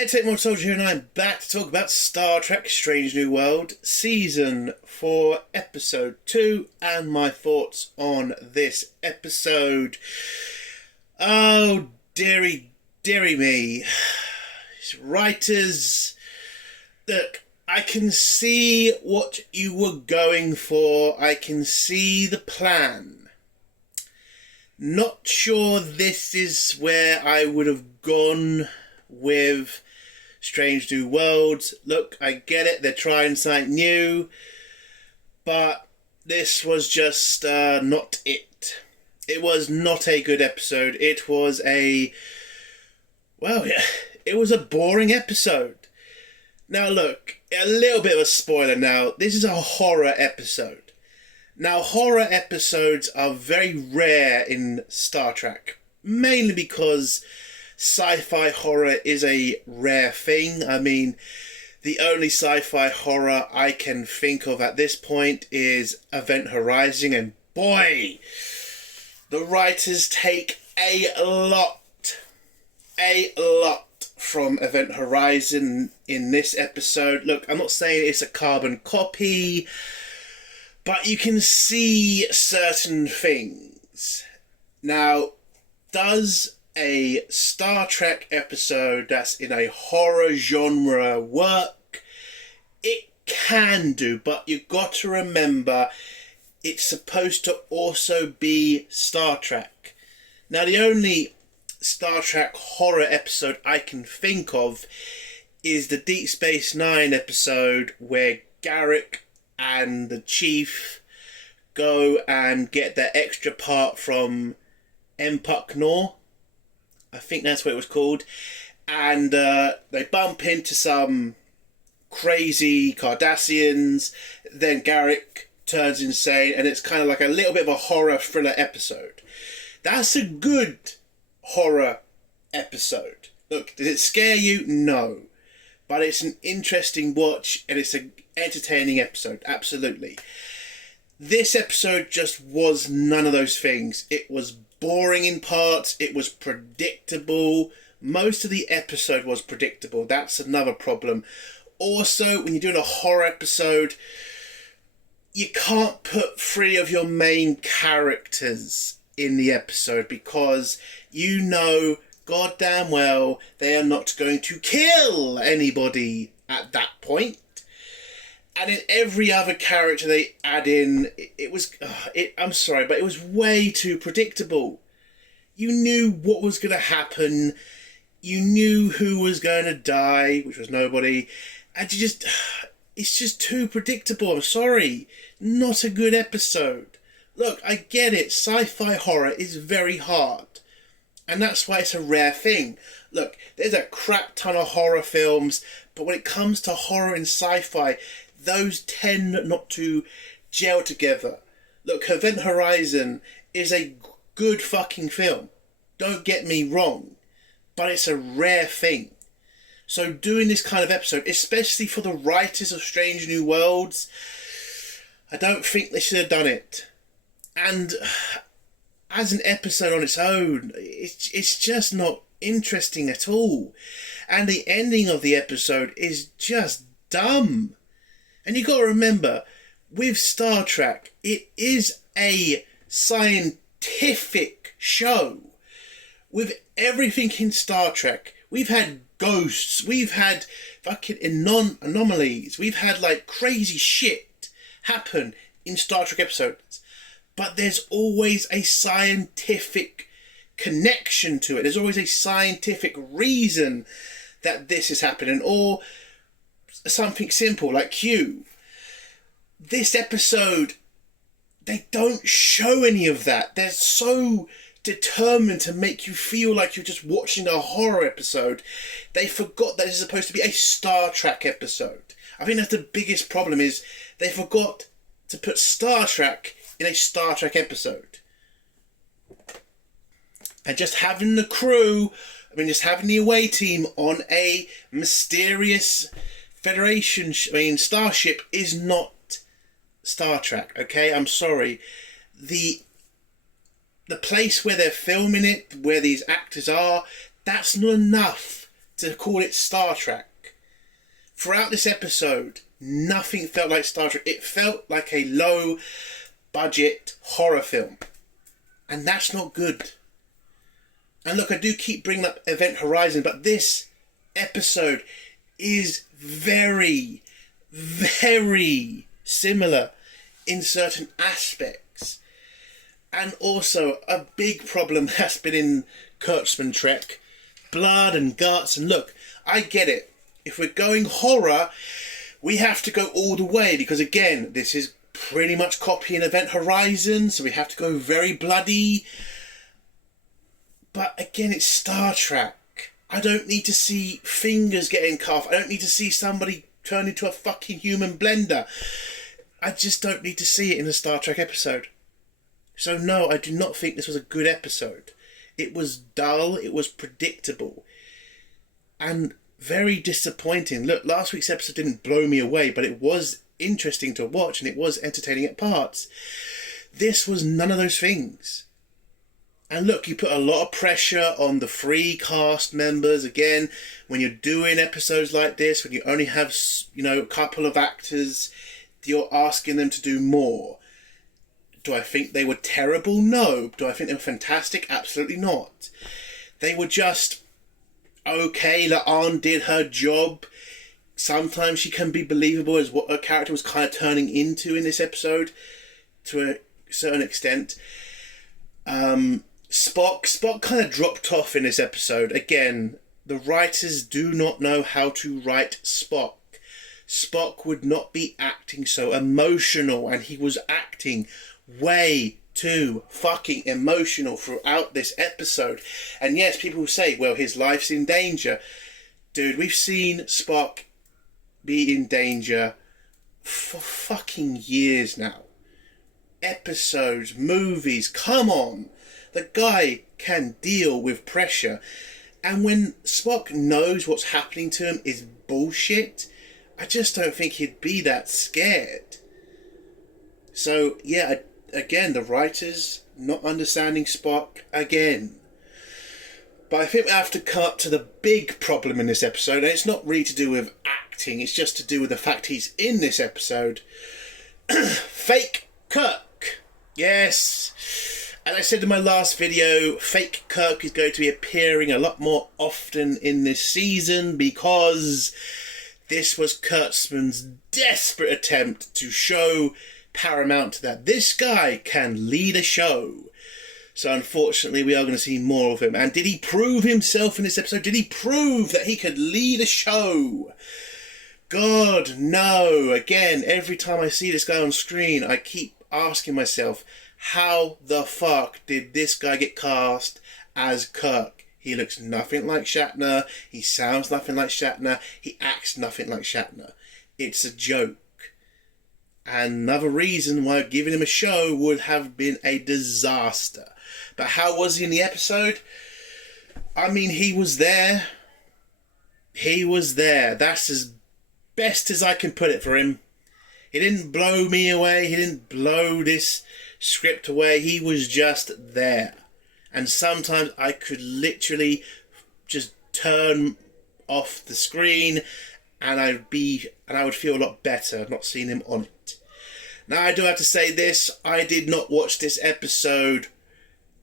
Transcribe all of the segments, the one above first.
Entertainment Soldier here, and I'm back to talk about Star Trek Strange New World, Season 4, Episode 2, and my thoughts on this episode. Oh, dearie me. Writers, look, I can see what you were going for. I can see the plan. Not sure this is where I would have gone with Strange New Worlds. Look, I get it, they're trying something new, but this was just not it. It was not a good episode. It was it was a boring episode. Now look, a little bit of a spoiler now, this is a horror episode. Now horror episodes are very rare in Star Trek, mainly because sci-fi horror is a rare thing. I mean, the only sci-fi horror I can think of at this point is Event Horizon, and boy, the writers take a lot from Event Horizon in this episode. Look, I'm not saying it's a carbon copy, but you can see certain things. Now, does a Star Trek episode that's in a horror genre work? It can do, but you've got to remember it's supposed to also be Star Trek. Now, the only Star Trek horror episode I can think of is the Deep Space Nine episode where Garak and the Chief go and get their extra part from Empok Nor. I think that's what it was called. And they bump into some crazy Cardassians. Then Garak turns insane, and it's kind of like a little bit of a horror thriller episode. That's a good horror episode. Look, did it scare you? No. But it's an interesting watch, and it's an entertaining episode. Absolutely. This episode just was none of those things. It was boring in parts. It was predictable. Most of the episode was predictable. That's another problem. Also, when you're doing a horror episode, you can't put three of your main characters in the episode because you know goddamn well they are not going to kill anybody at that point. And in every other character they add in, I'm sorry, but it was way too predictable. You knew what was going to happen. You knew who was going to die, which was nobody. And it's just too predictable. I'm sorry. Not a good episode. Look, I get it. Sci-fi horror is very hard. And that's why it's a rare thing. Look, there's a crap ton of horror films, but when it comes to horror and sci-fi, those tend not to gel together. Look, Event Horizon is a good fucking film. Don't get me wrong. But it's a rare thing. So doing this kind of episode, especially for the writers of Strange New Worlds, I don't think they should have done it. And as an episode on its own, it's just not interesting at all. And the ending of the episode is just dumb. And you got to remember, with Star Trek, it is a scientific show. With everything in Star Trek, we've had ghosts, we've had fucking anomalies, we've had like crazy shit happen in Star Trek episodes. But there's always a scientific connection to it. There's always a scientific reason that this is happening. Or something simple like Q. This episode, they don't show any of that. They're so determined to make you feel like you're just watching a horror episode. They forgot that this is supposed to be a Star Trek episode. I think that's the biggest problem, is they forgot to put Star Trek in a Star Trek episode. And just having the crew, just having the away team on a mysterious Federation, starship is not Star Trek, okay? I'm sorry. The place where they're filming it, where these actors are, that's not enough to call it Star Trek. Throughout this episode, nothing felt like Star Trek. It felt like a low-budget horror film. And that's not good. And look, I do keep bringing up Event Horizon, but this episode is very, very similar in certain aspects. And also, a big problem has been in Kurtzman Trek. Blood and guts, and look, I get it. If we're going horror, we have to go all the way, because again, this is pretty much copying Event Horizon, so we have to go very bloody. But again, it's Star Trek. I don't need to see fingers getting cut off. I don't need to see somebody turn into a fucking human blender. I just don't need to see it in a Star Trek episode. So no, I do not think this was a good episode. It was dull, it was predictable, and very disappointing. Look, last week's episode didn't blow me away, but it was interesting to watch and it was entertaining at parts. This was none of those things. And look, you put a lot of pressure on the free cast members. Again, when you're doing episodes like this, when you only have, a couple of actors, you're asking them to do more. Do I think they were terrible? No. Do I think they were fantastic? Absolutely not. They were just okay. La'an did her job. Sometimes she can be believable as what her character was kind of turning into in this episode to a certain extent. Spock kind of dropped off in this episode. Again, the writers do not know how to write Spock. Spock would not be acting so emotional, and he was acting way too fucking emotional throughout this episode. And yes, people say, well, his life's in danger. Dude, we've seen Spock be in danger for fucking years now. Episodes, movies, come on. The guy can deal with pressure. And when Spock knows what's happening to him is bullshit, I just don't think he'd be that scared. So, yeah, again, the writers not understanding Spock again. But I think we have to come up to the big problem in this episode, and it's not really to do with acting, it's just to do with the fact he's in this episode. Fake Kirk. Yes. As I said in my last video, Fake Kirk is going to be appearing a lot more often in this season, because this was Kurtzman's desperate attempt to show Paramount that this guy can lead a show. So unfortunately, we are going to see more of him. And did he prove himself in this episode? Did he prove that he could lead a show? God, no. Again, every time I see this guy on screen, I keep asking myself, how the fuck did this guy get cast as Kirk? He looks nothing like Shatner. He sounds nothing like Shatner. He acts nothing like Shatner. It's a joke. Another reason why giving him a show would have been a disaster. But how was he in the episode? I mean, he was there. He was there. That's as best as I can put it for him. He didn't blow me away. He didn't blow this script away. He was just there. And sometimes I could literally just turn off the screen and I would feel a lot better not seeing him on it. Now, I do have to say this. I did not watch this episode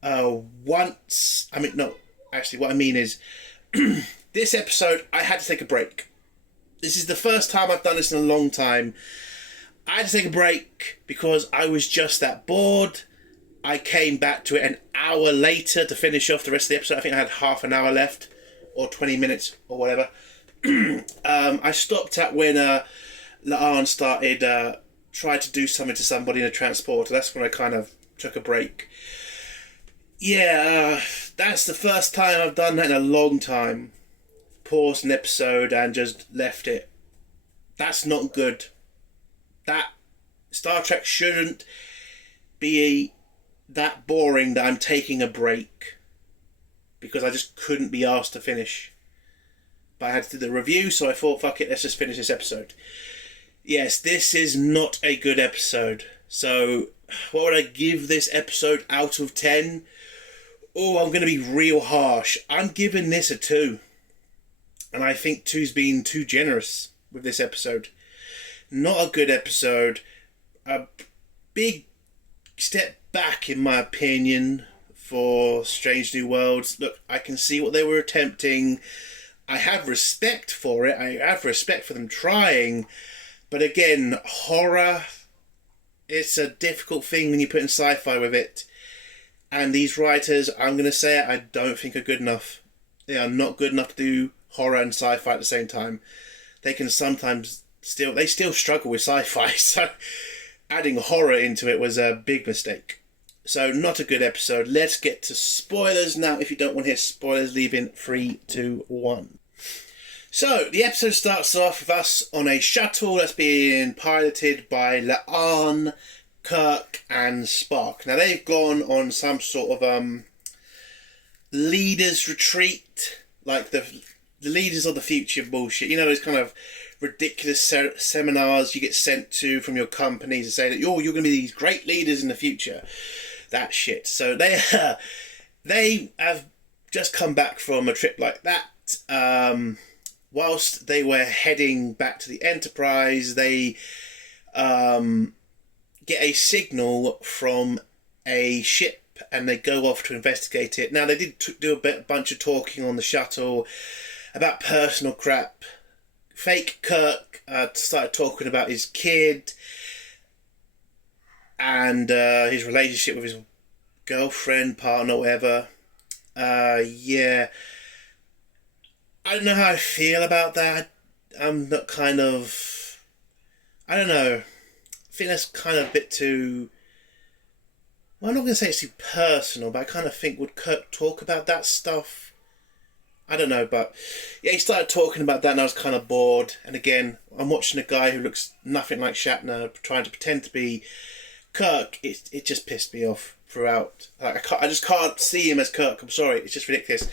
once. I mean, no. Actually, what I mean is, this episode, I had to take a break. This is the first time I've done this in a long time. I had to take a break because I was just that bored. I came back to it an hour later to finish off the rest of the episode. I think I had half an hour left, or 20 minutes, or whatever. I stopped at when La'an started... tried to do something to somebody in a transporter. That's when I kind of took a break. Yeah, that's the first time I've done that in a long time. Paused an episode and just left it. That's not good. That Star Trek shouldn't be that boring that I'm taking a break, because I just couldn't be asked to finish. But I had to do the review, so I thought, fuck it, let's just finish this episode. Yes, this is not a good episode. So, what would I give this episode out of 10? Oh, I'm going to be real harsh. I'm giving this a 2. And I think two's been too generous with this episode. Not a good episode. A big step back, in my opinion, for Strange New Worlds. Look, I can see what they were attempting. I have respect for it. I have respect for them trying. But again, horror, it's a difficult thing when you put in sci-fi with it. And these writers, I'm going to say it, I don't think are good enough. They are not good enough to do horror and sci-fi at the same time. They can sometimes still struggle with sci-fi. So adding horror into it was a big mistake. So not a good episode. Let's get to spoilers now. If you don't want to hear spoilers, leave in 3, 2, 1. So the episode starts off with us on a shuttle that's being piloted by La'an, Kirk and Spock. Now they've gone on some sort of leaders retreat, like the leaders of the future bullshit. You know, those kind of ridiculous seminars you get sent to from your company to say that you're going to be these great leaders in the future. That shit. So they have just come back from a trip like that. Whilst they were heading back to the Enterprise, they get a signal from a ship and they go off to investigate it. Now, they did do a bunch of talking on the shuttle about personal crap. Fake Kirk started talking about his kid and his relationship with his girlfriend, partner, whatever. Yeah. I don't know how I feel about that. I'm not kind of... I don't know. I think that's kind of a bit too... Well, I'm not going to say it's too personal, but I kind of think, would Kirk talk about that stuff? I don't know, but... Yeah, he started talking about that and I was kind of bored. And again, I'm watching a guy who looks nothing like Shatner trying to pretend to be Kirk. It just pissed me off throughout. Like, I just can't see him as Kirk. I'm sorry. It's just ridiculous.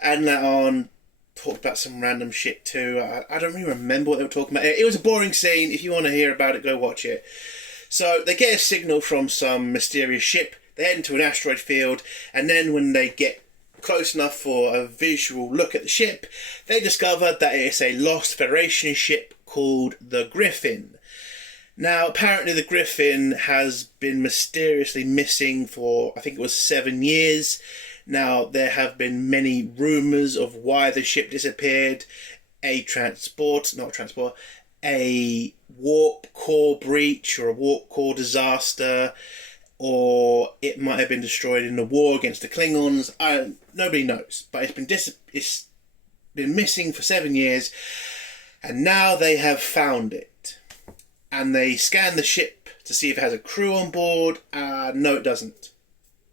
And that on... talked about some random shit too. I don't really remember what they were talking about. It was a boring scene. If you want to hear about it, go watch it. So they get a signal from some mysterious ship. They head into an asteroid field, and then when they get close enough for a visual look at the ship, they discover that it's a lost Federation ship called the Griffin. Now, apparently the Griffin has been mysteriously missing for, I think it was 7 years. Now, there have been many rumours of why the ship disappeared. A warp core breach or a warp core disaster, or it might have been destroyed in the war against the Klingons. Nobody knows, but it's been missing for 7 years, and now they have found it. And they scan the ship to see if it has a crew on board. No, it doesn't.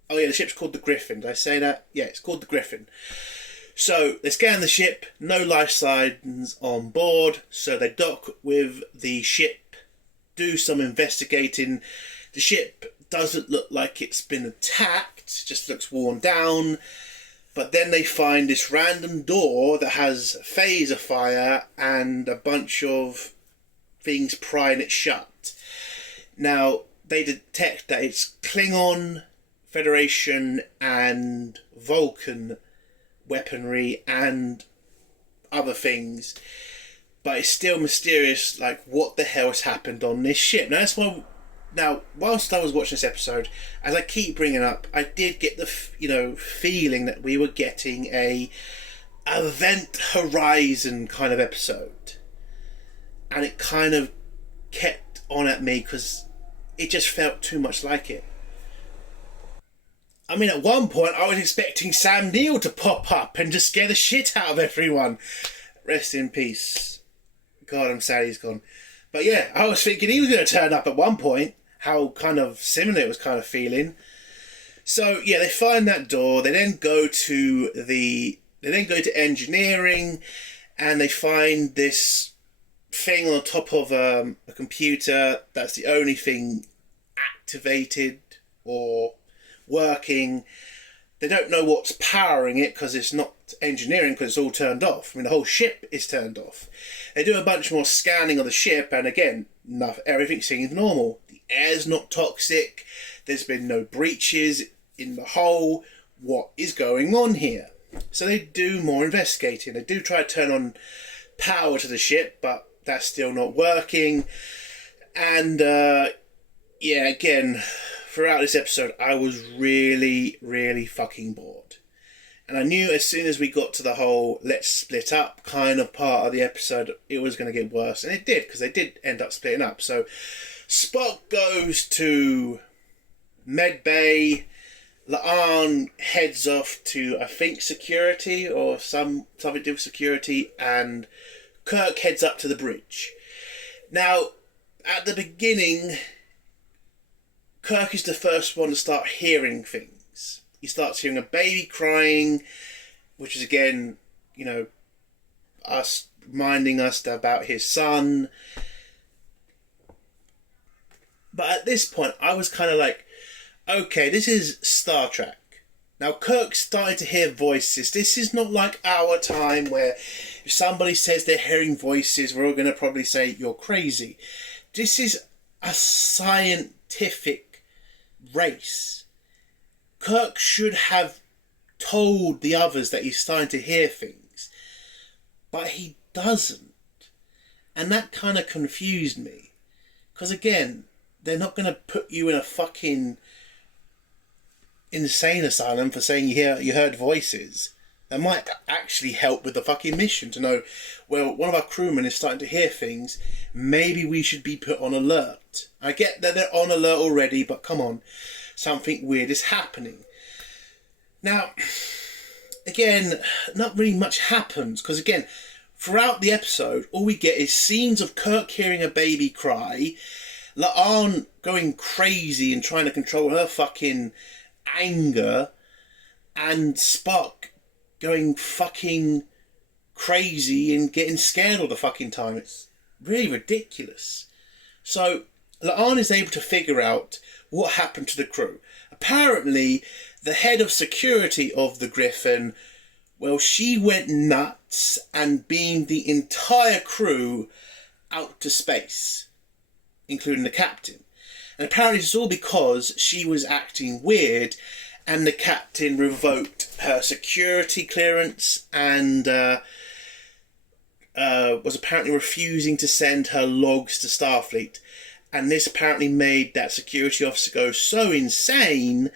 Oh yeah, the ship's called the Griffin. Did I say that? Yeah, it's called the Griffin. So they scan the ship, no life signs on board, so they dock with the ship, do some investigating. The ship doesn't look like it's been attacked, it just looks worn down. But then they find this random door that has phaser fire and a bunch of things prying it shut. Now, they detect that it's Klingon, Federation and Vulcan weaponry and other things, but it's still mysterious, like what the hell has happened on this ship. Now that's why. Now, whilst I was watching this episode, as I keep bringing up, I did get the feeling that we were getting a Event Horizon kind of episode, and it kind of kept on at me because it just felt too much like it. I mean, at one point, I was expecting Sam Neill to pop up and just scare the shit out of everyone. Rest in peace. God, I'm sad he's gone. But yeah, I was thinking he was going to turn up at one point. How kind of similar it was kind of feeling. So yeah, they find that door. They then go to engineering, and they find this thing on top of a computer. That's the only thing activated or working. They don't know what's powering it because it's not engineering, because it's all turned off. I mean, the whole ship is turned off. They do a bunch more scanning of the ship, and again, everything seems normal. The air's not toxic. There's been no breaches in the hull. What is going on here? So they do more investigating. They do try to turn on power to the ship, but that's still not working. And yeah, again, throughout this episode, I was really, really fucking bored. And I knew as soon as we got to the whole let's split up kind of part of the episode, it was going to get worse. And it did, because they did end up splitting up. So Spock goes to Med Bay. La'an heads off to, I think, security or something to do with security. And Kirk heads up to the bridge. Now, at the beginning, Kirk is the first one to start hearing things. He starts hearing a baby crying, which is again, you know, us reminding us about his son. But at this point, I was kind of like, okay, this is Star Trek. Now, Kirk started to hear voices. This is not like our time where if somebody says they're hearing voices, we're all going to probably say, you're crazy. This is a scientific race. Kirk should have told the others that he's starting to hear things, but he doesn't. And that kind of confused me. Because again, they're not going to put you in a fucking insane asylum for saying you heard voices. That might actually help with the fucking mission to know, well, one of our crewmen is starting to hear things. Maybe we should be put on alert. I get that they're on alert already, but come on. Something weird is happening. Now, again, not really much happens. Because again, throughout the episode, all we get is scenes of Kirk hearing a baby cry. La'an going crazy and trying to control her fucking anger. And Spock going fucking crazy and getting scared all the fucking time. It's really ridiculous. So La'an is able to figure out what happened to the crew. Apparently, the head of security of the Griffin, well, she went nuts and beamed the entire crew out to space, including the captain. And apparently it's all because she was acting weird and the captain revoked her security clearance and was apparently refusing to send her logs to Starfleet. And this apparently made that security officer go so insane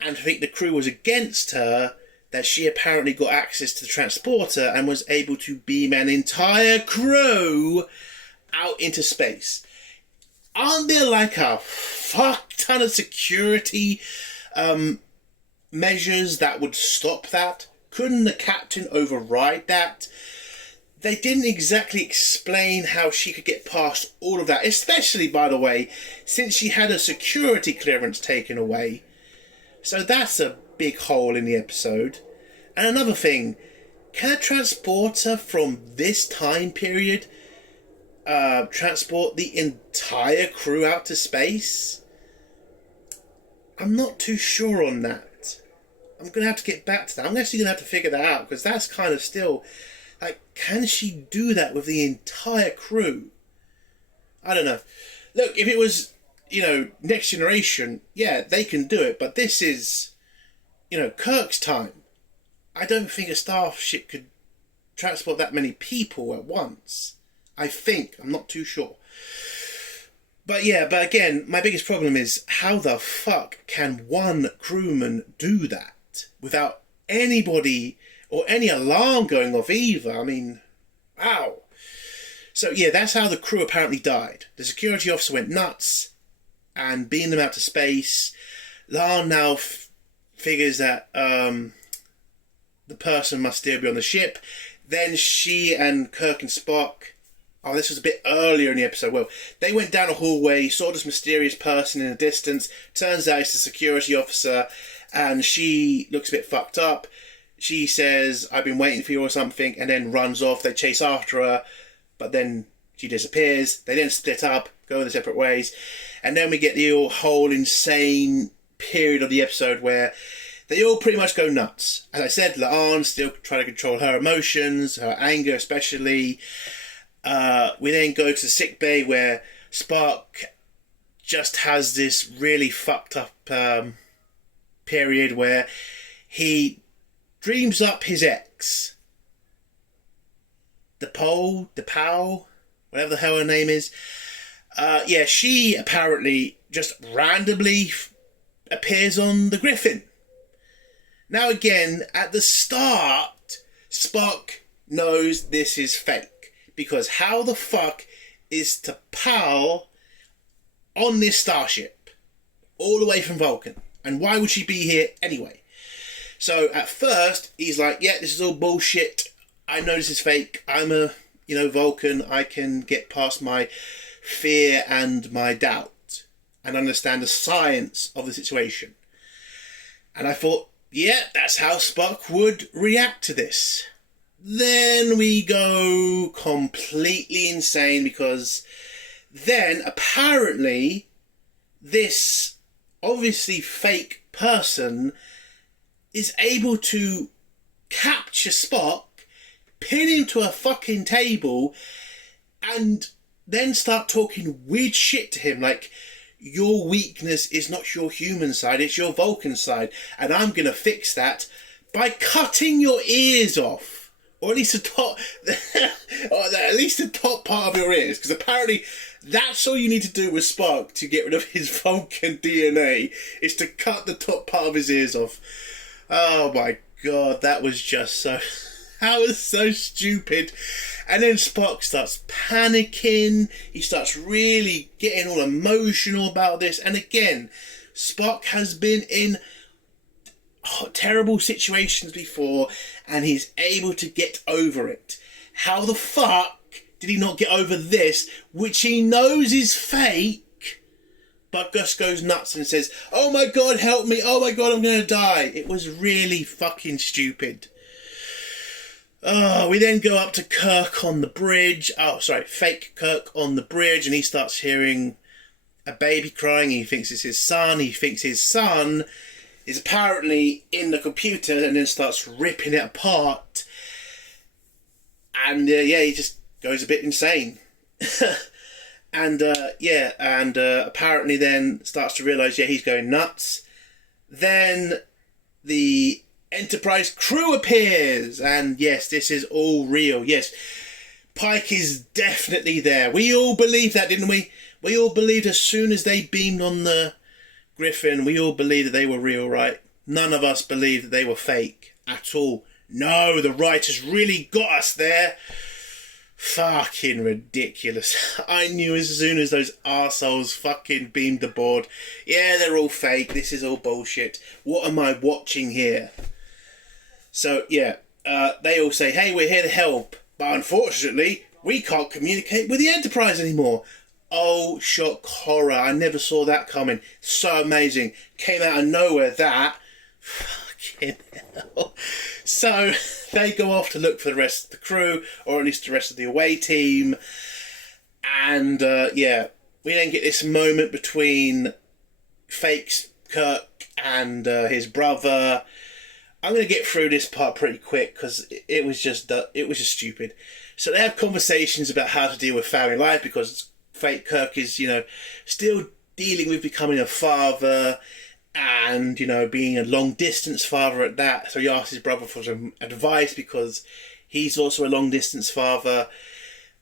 and think the crew was against her that she apparently got access to the transporter and was able to beam an entire crew out into space. Aren't there like a fuck ton of security measures that would stop that? Couldn't the captain override that? They didn't exactly explain how she could get past all of that, especially, by the way, since she had her security clearance taken away. So that's a big hole in the episode. And another thing, can a transporter from this time period transport the entire crew out to space? I'm not too sure on that. I'm going to have to get back to that. I'm actually going to have to figure that out, because that's kind of still... like, can she do that with the entire crew? I don't know. Look, if it was, Next Generation, yeah, they can do it. But this is, Kirk's time. I don't think a starship could transport that many people at once. I think. I'm not too sure. But again, my biggest problem is how the fuck can one crewman do that without anybody or any alarm going off either? I mean, wow. So yeah, that's how the crew apparently died. The security officer went nuts and beamed them out to space. La'an now figures that the person must still be on the ship. Then she and Kirk and Spock... oh, this was a bit earlier in the episode. Well, they went down a hallway, saw this mysterious person in the distance. Turns out it's the security officer, and she looks a bit fucked up. She says, "I've been waiting for you," or something, and then runs off. They chase after her, but then she disappears. They then split up, go their separate ways. And then we get the whole insane period of the episode where they all pretty much go nuts. As I said, La'an still trying to control her emotions, her anger especially. We then go to the sick bay where Spock just has this really fucked up period where he dreams up his ex. DePaul, whatever the hell her name is. She apparently just randomly appears on the Griffin. Now again, at the start, Spock knows this is fake. Because how the fuck is T'Pau on this starship? All the way from Vulcan. And why would she be here anyway? So at first, he's like, yeah, this is all bullshit. I know this is fake. I'm a, Vulcan. I can get past my fear and my doubt and understand the science of the situation. And I thought, yeah, that's how Spock would react to this. Then we go completely insane because then apparently this obviously fake person is able to capture Spock, pin him to a fucking table, and then start talking weird shit to him like, your weakness is not your human side, it's your Vulcan side, and I'm going to fix that by cutting your ears off. Or at least the top, part of your ears, because apparently that's all you need to do with Spock to get rid of his Vulcan DNA, is to cut the top part of his ears off. Oh my god, that was just so... That was so stupid. And then Spock starts panicking. He starts really getting all emotional about this. And again, Spock has been in terrible situations before, and he's able to get over it. How the fuck did he not get over this, which he knows is fake, but Gus goes nuts and says, oh my god, help me, oh my god, I'm gonna die. It was really fucking stupid. Oh, we then go up to Kirk on the bridge. Oh, sorry, fake Kirk on the bridge, and he starts hearing a baby crying. He thinks it's his son. He thinks his son is apparently in the computer, and then starts ripping it apart. And he just goes a bit insane. and apparently then starts to realise, he's going nuts. Then the Enterprise crew appears, and yes, this is all real. Yes, Pike is definitely there. We all believed that, didn't we? We all believed as soon as they beamed on the Griffin, we all believed that they were real, right? None of us believed that they were fake at all. No, the writers really got us there. Fucking ridiculous. I knew as soon as those arseholes fucking beamed aboard, yeah, they're all fake. This is all bullshit. What am I watching here? So, they all say, hey, we're here to help. But unfortunately, we can't communicate with the Enterprise anymore. Oh, shock, horror. I never saw that coming. So amazing. Came out of nowhere, that. Fucking hell. So, they go off to look for the rest of the crew, or at least the rest of the away team. And, we then get this moment between fake Kirk and his brother. I'm going to get through this part pretty quick because it was just stupid. So they have conversations about how to deal with family life because fake Kirk is, still dealing with becoming a father and, being a long distance father at that. So he asks his brother for some advice because he's also a long distance father.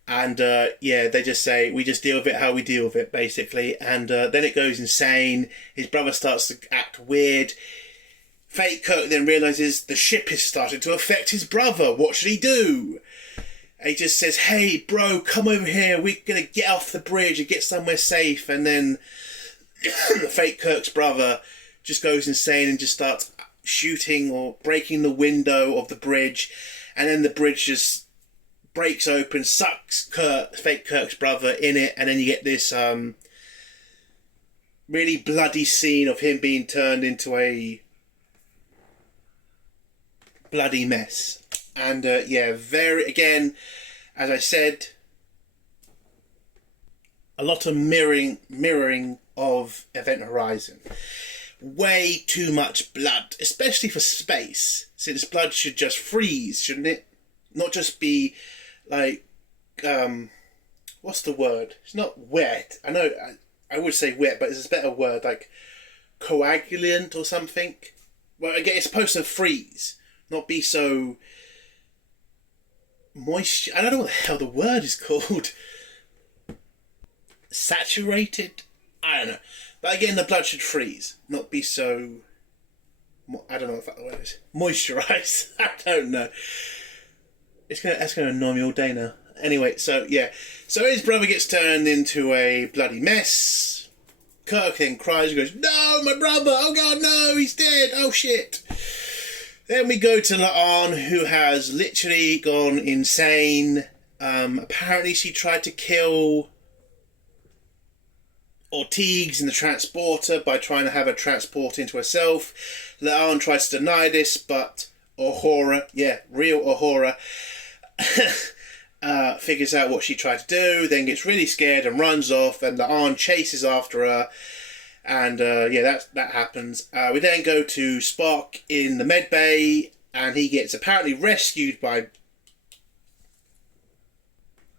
And they just say, we just deal with it how we deal with it, basically. And then it goes insane. His brother starts to act weird. Fake Kirk then realises the ship is starting to affect his brother. What should he do? And he just says, hey, bro, come over here. We're going to get off the bridge and get somewhere safe. And then fake Kirk's brother just goes insane and just starts shooting or breaking the window of the bridge. And then the bridge just breaks open, sucks fake Kirk's brother in it. And then you get this really bloody scene of him being turned into a bloody mess. And again, as I said, a lot of mirroring of Event Horizon. Way too much blood, especially for space, since blood should just freeze, shouldn't it? Not just be like, what's the word? It's not wet. I know I would say wet, but it's a better word, like coagulant or something. Well, again, it's supposed to freeze. not be so moisture. I don't know what the hell the word is called. Saturated? I don't know. But again, the blood should freeze, not be so. I don't know if that the word is. Moisturize. I don't know. That's gonna annoy me all day now. Anyway, so yeah. So his brother gets turned into a bloody mess. Kirk then cries and goes, "No, my brother! Oh god, no, he's dead! Oh shit!" Then we go to La'an, who has literally gone insane. Apparently she tried to kill Ortiz in the transporter by trying to have her transport into herself. La'an tries to deny this, but Uhura, real Uhura, figures out what she tried to do, then gets really scared and runs off, and La'an chases after her, and that happens. We then go to Spock in the med bay, and he gets apparently rescued by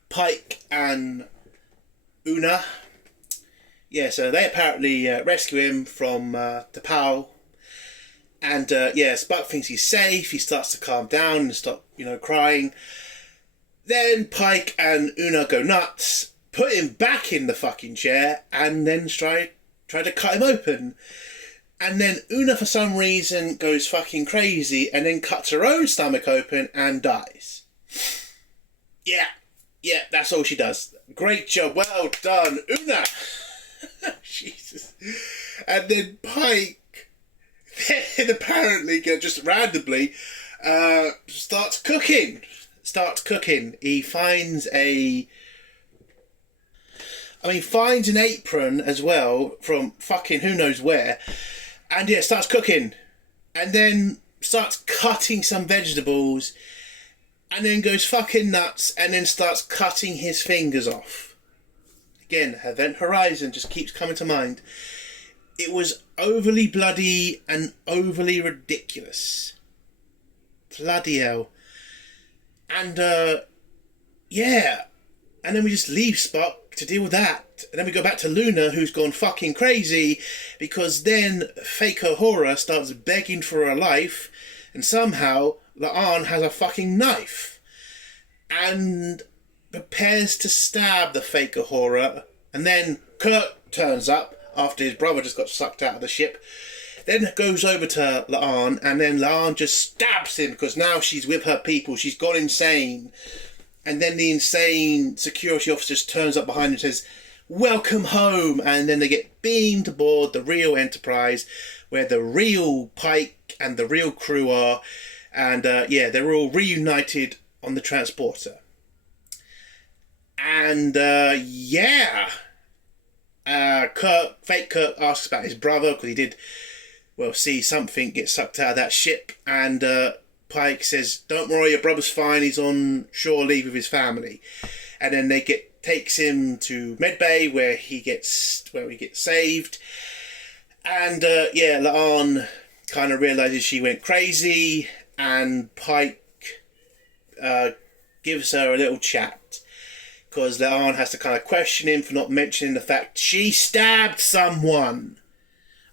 Pike and Una. Yeah, so they apparently rescue him from T'Pau. And Spock thinks he's safe. He starts to calm down and stop, crying. Then Pike and Una go nuts, put him back in the fucking chair, and then try to cut him open. And then Una, for some reason, goes fucking crazy and then cuts her own stomach open and dies. Yeah, that's all she does. Great job, well done, Una. Jesus. And then Pike then apparently just randomly starts cooking. He finds finds an apron as well from fucking who knows where, and starts cooking, and then starts cutting some vegetables, and then goes fucking nuts, and then starts cutting his fingers off. Again, Event Horizon just keeps coming to mind. It was overly bloody and overly ridiculous. Bloody hell. And, and then we just leave Spock to deal with that. And then we go back to Luna, who's gone fucking crazy, because then fake Uhura starts begging for her life, and somehow La'an has a fucking knife. And prepares to stab the fake Uhura, and then Kirk turns up after his brother just got sucked out of the ship. Then goes over to La'an, and then La'an just stabs him because now she's with her people. She's gone insane. And then the insane security officer just turns up behind him and says, "Welcome home." And then they get beamed aboard the real Enterprise, where the real Pike and the real crew are. And they're all reunited on the transporter. And fake Kirk asks about his brother because he did, see something get sucked out of that ship. And Pike says, "Don't worry, your brother's fine. He's on shore leave with his family." And then takes him to medbay where he gets saved. And La'an kind of realizes she went crazy, and Pike gives her a little chat. Because La'an has to kind of question him for not mentioning the fact she stabbed someone.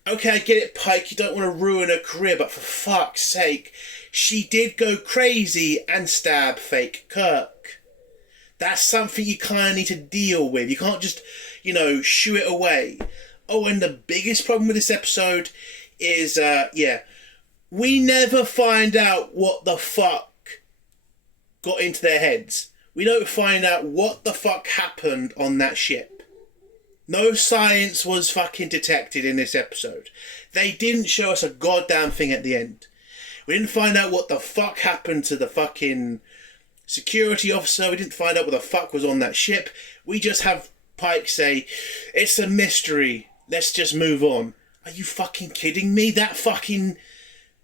Okay, I get it, Pike, you don't want to ruin her career, but for fuck's sake, she did go crazy and stab fake Kirk. That's something you kind of need to deal with. You can't just, shoo it away. Oh, and the biggest problem with this episode is, we never find out what the fuck got into their heads. We don't find out what the fuck happened on that ship. No science was fucking detected in this episode. They didn't show us a goddamn thing at the end. We didn't find out what the fuck happened to the fucking security officer. We didn't find out what the fuck was on that ship. We just have Pike say, "It's a mystery. Let's just move on." Are you fucking kidding me? That fucking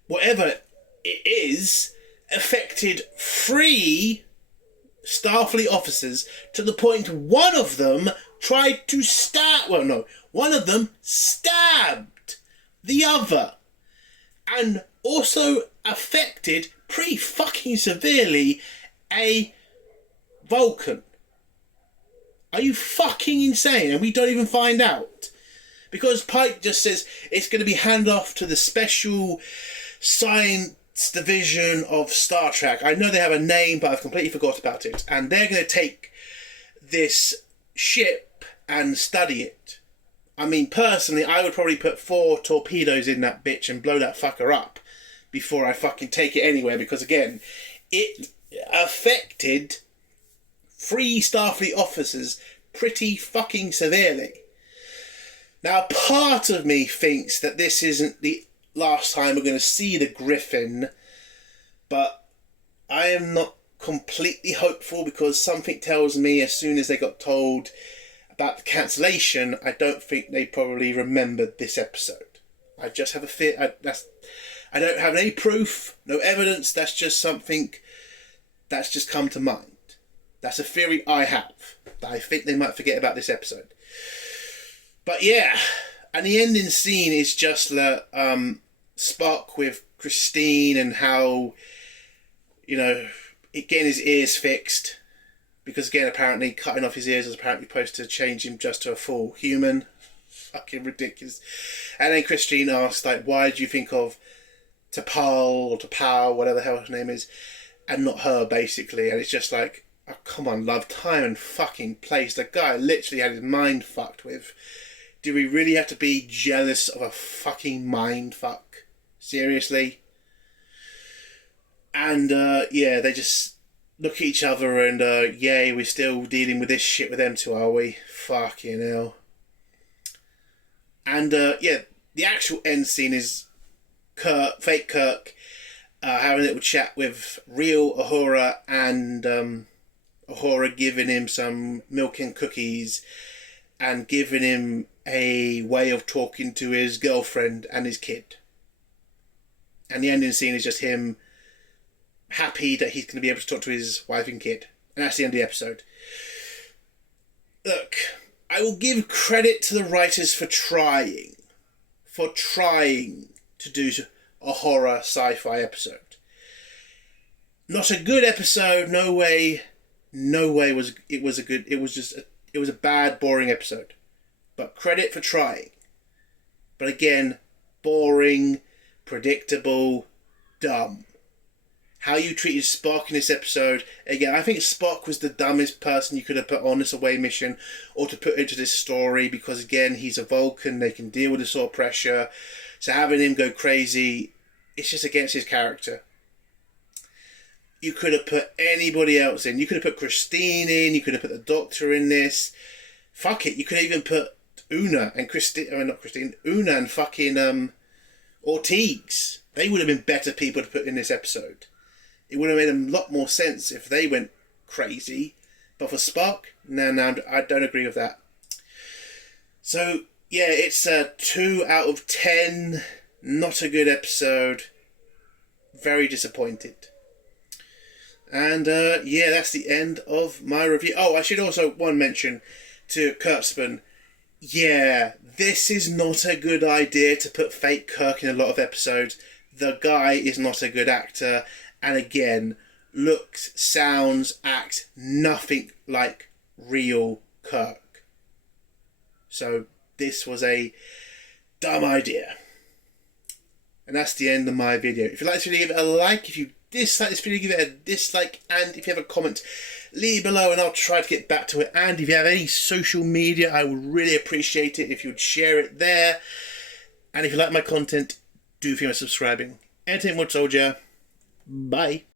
whatever it is affected 3 Starfleet officers to the point one of them tried to one of them stabbed the other, and also affected pretty fucking severely a Vulcan. Are you fucking insane? And we don't even find out. Because Pike just says it's going to be handed off to the special division of Star Trek. I know they have a name, but I've completely forgot about it. And they're going to take this ship and study it. I mean, personally, I would probably put 4 torpedoes in that bitch and blow that fucker up before I fucking take it anywhere, because again, it affected 3 Starfleet officers pretty fucking severely. Now, part of me thinks that this isn't the last time we're going to see the Griffin, but I am not completely hopeful, because something tells me as soon as they got told about the cancellation, I don't think they probably remembered this episode. I just have a fear. I don't have any proof, no evidence. That's just something that's just come to mind. That's a theory I have. That I think they might forget about this episode. But yeah, and the ending scene is just the Spock with Christine, and how, you know, getting his ears fixed. Because again, apparently cutting off his ears was apparently supposed to change him just to a full human. Fucking ridiculous. And then Christine asks, like, why did you think of T'Pol or T'Pau, whatever the hell her name is, and not her, basically? And it's just like, oh, come on, love, time and fucking place. The guy literally had his mind fucked with. Do we really have to be jealous of a fucking mind fuck? Seriously? And, yeah, they just look at each other and, yay, we're still dealing with this shit with them two, are we? Fucking hell. And, yeah, the actual end scene is fake Kirk having a little chat with real Uhura, and Uhura giving him some milk and cookies and giving him a way of talking to his girlfriend and his kid. And the ending scene is just him happy that he's going to be able to talk to his wife and kid. And that's the end of the episode. Look, I will give credit to the writers for trying to do a horror sci-fi episode. Not a good episode, no way was a good, it was a bad, boring episode. But credit for trying. But again, boring, predictable, dumb. How you treated Spock in this episode, again, I think Spock was the dumbest person you could have put on this away mission or to put into this story, because again, he's a Vulcan, they can deal with the sort of pressure. So having him go crazy, it's just against his character. You could have put anybody else in. You could have put Christine in, you could have put the Doctor in this. Fuck it, you could have even put Una and Una and fucking Ortiz. They would have been better people to put in this episode. It would have made a lot more sense if they went crazy. But for Spock, no, I don't agree with that. So, yeah, it's a 2 out of 10. Not a good episode. Very disappointed. And, yeah, that's the end of my review. Oh, I should also, one mention to Kurtzman. Yeah, this is not a good idea to put fake Kirk in a lot of episodes. The guy is not a good actor. And again, looks, sounds, acts nothing like real Kirk. So this was a dumb idea. And that's the end of my video. If you like this video, give it a like. If you dislike this video, give it a dislike. And if you have a comment, leave below and I'll try to get back to it. And if you have any social media, I would really appreciate it if you would share it there. And if you like my content, do feel like subscribing. Entertainment Soldier. Bye.